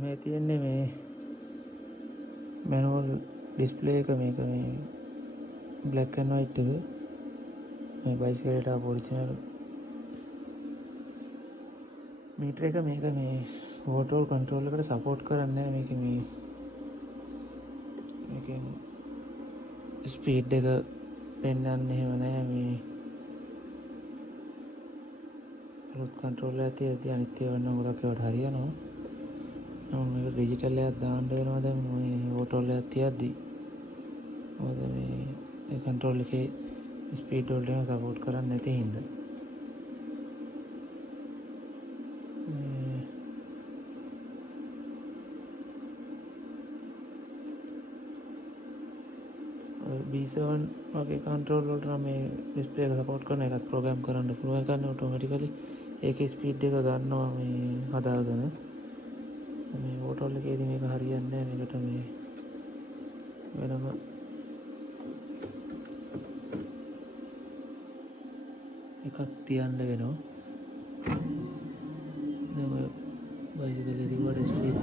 මේ තියෙන්නේ මේ මැනුවල් ඩිස්ප්ලේ එක මේක මේ බ්ලැක් ඇන්ඩ් වයිට් එක මේ බයිසිකලයට ආපු ඔරිජිනල් මීටර එක මේක මේ වෝටෝල් කන්ට්‍රෝල් එකට සපෝට් කරන්නේ නැහැ මේක මේ මේකෙන් ස්පීඩ් එක පෙන්වන්නේ එහෙම නැහැ මේ රුත් කන්ට්‍රෝල් එකක් තියෙද්දි අනිත් ඒවා නම් ගොඩක් ඒවාට හරියනවා. නමුත් මේක ඩිජිටල් එකක් දාන්න වෙනවා දැන් මේ වෝටෝල් එකක් තියද්දි. මොකද මේ කන්ට්‍රෝල් එකේ ස්පීඩ් වලට එහෙම සපෝට් කරන්නේ නැති හින්දා. B7 වගේ කන්ට්‍රෝල් වලට නම් මේ ඩිස්ප්ලේ එක සපෝට් කරන එකත් ප්‍රෝග්‍රෑම් කරන්න පුළුවන් එකන්නේ ඔටෝමැටිකලි ඒකේ ස්පීඩ් එක ගන්නවා මේ හදාගෙන මේ වෝටෝල් එකේදී මේක හරියන්නේ නැහැ මේකට මේ වෙනම එකක් තියන්න වෙනවා. දැන් ඔය බයිසිකල් රිවර්ඩ් ස්පීඩ්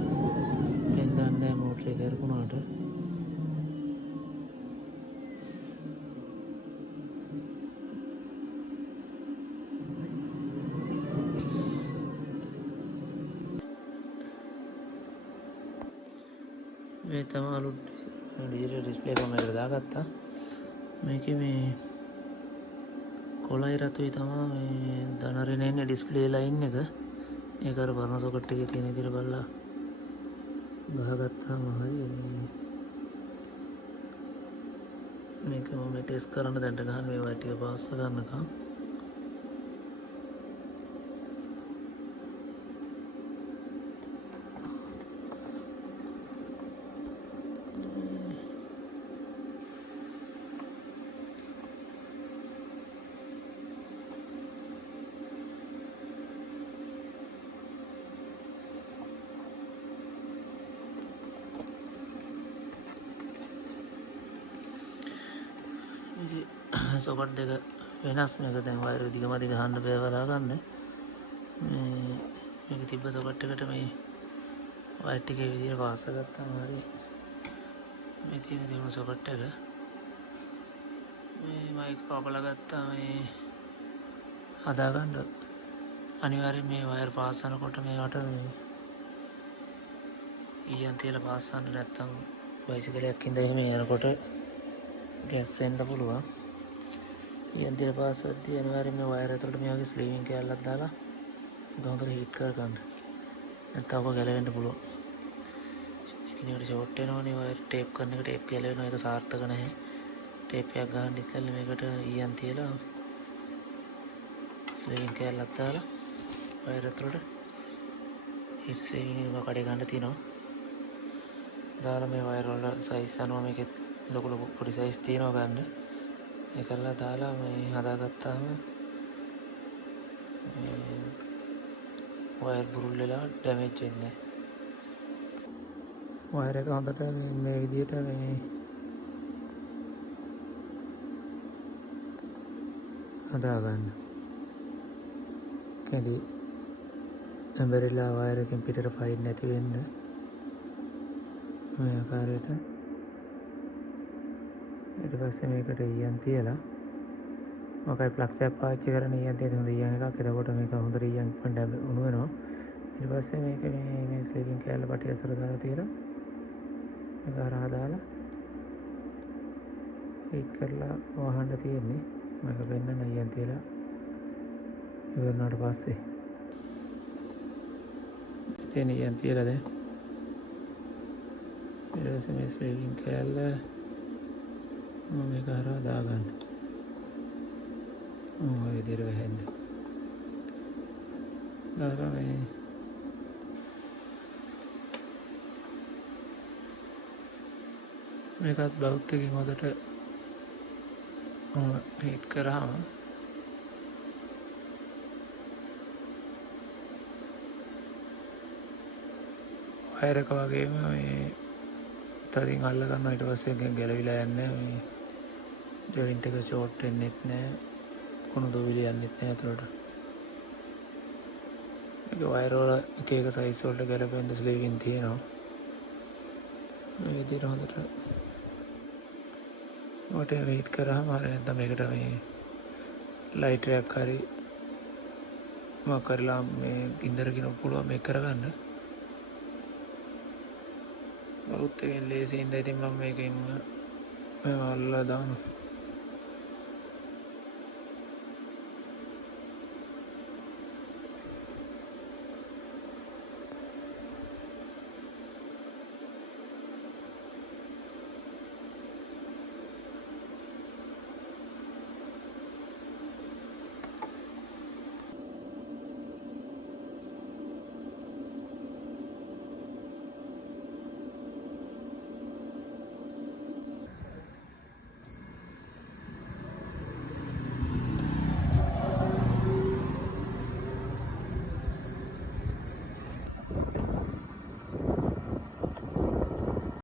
පෙන්වන්නේ නැහැ මෝටර් එක කරකුණාට. මේ තමයි අලුත් ඩිජිටල් ඩිස්ප්ලේ එක මේකට දාගත්තා. මේකේ මේ කොළයි රතුයි තමයි මේ දනරෙන ඉන්නේ ඩිස්ප්ලේ ලයින් එක. ඒක අර වර්ණ සොකට් එකේ තියෙන විදිහට බලලා ගහගත්තාම හරි මේක මම ටෙස්ට් කරන්න දැන්ට ගන්න මේවා ටික පාස් කරන්නකම්. සොකට් දෙක වෙනස් මේක දැන් වයර් දිගම දිග ගහන්න බෑ බලා ගන්න. මේක තිබ්බ සොකට් එකට මේ වයර් ටිකේ විදිහට පාස් කරගත්තාම හරි මේ තියෙන දිනු සොකට් එක මේ මයික් කපලා ගත්තා මේ හදා ගන්න අනිවාර්යයෙන් මේ වයර් පාස් කරනකොට මේවට මේ ඊයන් තියලා පාස් කරන්න නැත්නම් බයිසිකලයක් ඉඳලා එහෙම යනකොට ගෑස් එන්න පුළුවන්. ඊයන් තියලා පාස් කරද්දී අනිවාර්යයෙන් මේ වයර් ඇතුළට මේ වගේ ස්ලීවිං කෑල්ලක් දාලා ගොඩට හීට් කර ගන්න. නැත්නම් ඔක ගැලවෙන්න පුළුවන්. ඒකිනෙකට ෂෝට් වෙනවනේ වයර් ටේප් කරන එක ටේප් ගැලවෙනවා ඒක සාර්ථක නැහැ. ටේප් එකක් ගන්න ඉස්සෙල්ලා මේකට ඊයන් තියලා ස්ලීවිං කෑල්ලක් දාලා වයර් ඇතුළට හීට් ස්ලීවිං එක කඩේ ගන්න තියෙනවා. දාලා මේ වයර් වල සයිස් අනුව මේකෙත් ලොකු ලොකු පොඩි සයිස් තියෙනවා ගන්න. ඒකලා දාලා මේ හදාගත්තාම මේ වයර් බුරුල් වෙලා ඩැමේජ් වෙන්නේ නැහැ. වයර් එක හොඳට මේ විදිහට මේ හදාගන්න. කැලි ඇඹරිලා වයර් එකෙන් පිටට පයින් නැති වෙන්න මේ ආකාරයට ඊට පස්සේ මේකට ඊයන් තියලා මොකයි ප්ලග්ස් එකක් පාවිච්චි කරන ඊයන් තියෙන හොඳ ඊයන් එකක්. එතකොට මේක හොඳට ඊයන් පණ්ඩ උණු වෙනවා. ඊට පස්සේ මේක මේ ස්ලීවිං කෑල්ල පටි අතර දාලා තියලා මේක හරහා දාලා හීට් කරලා වහන්න තියෙන්නේ. මේක වෙන්න ඊයන් තියලා ඉවරනාට පස්සේ තියෙන ඊයන් තියලා දැන් ඊට පස්සේ මේ ස්ලීවිං කෑල්ල මේක හරහා දාගන්න. ඔය විදිහට වෙහෙන්න. දාලා මේ මේකත් බ්ලවුත් එකකින් හොදට හීට් කරාම වයර් එක වගේම මේ තදින් අල්ල ගන්නවා. ඊට පස්සේ ගැලවිලා යන්නේ මේ ජොයින්ට් එක ෂෝට් වෙන්නෙත් නැහැ. කුණු දොවිලි යන්නෙත් නැහැ අතලට. එක වයර් වල එක එක සයිස් වලට ගැලපෙන ස්ලීවින් තියෙනවා. මේ විදිහට හොඳට මට වෙයිට් කරාම හරිය නැත්නම් මේකට මේ ලයිටර් එකක් හරි මොකක් කරලා මේ ඉන්දරකින් පුළුවන් මේක කරගන්න. බෞද්ධයෙන් ලේසියෙන් ඉඳලා ඉතින් මම මේකෙන් මේ අල්ලලා දානවා.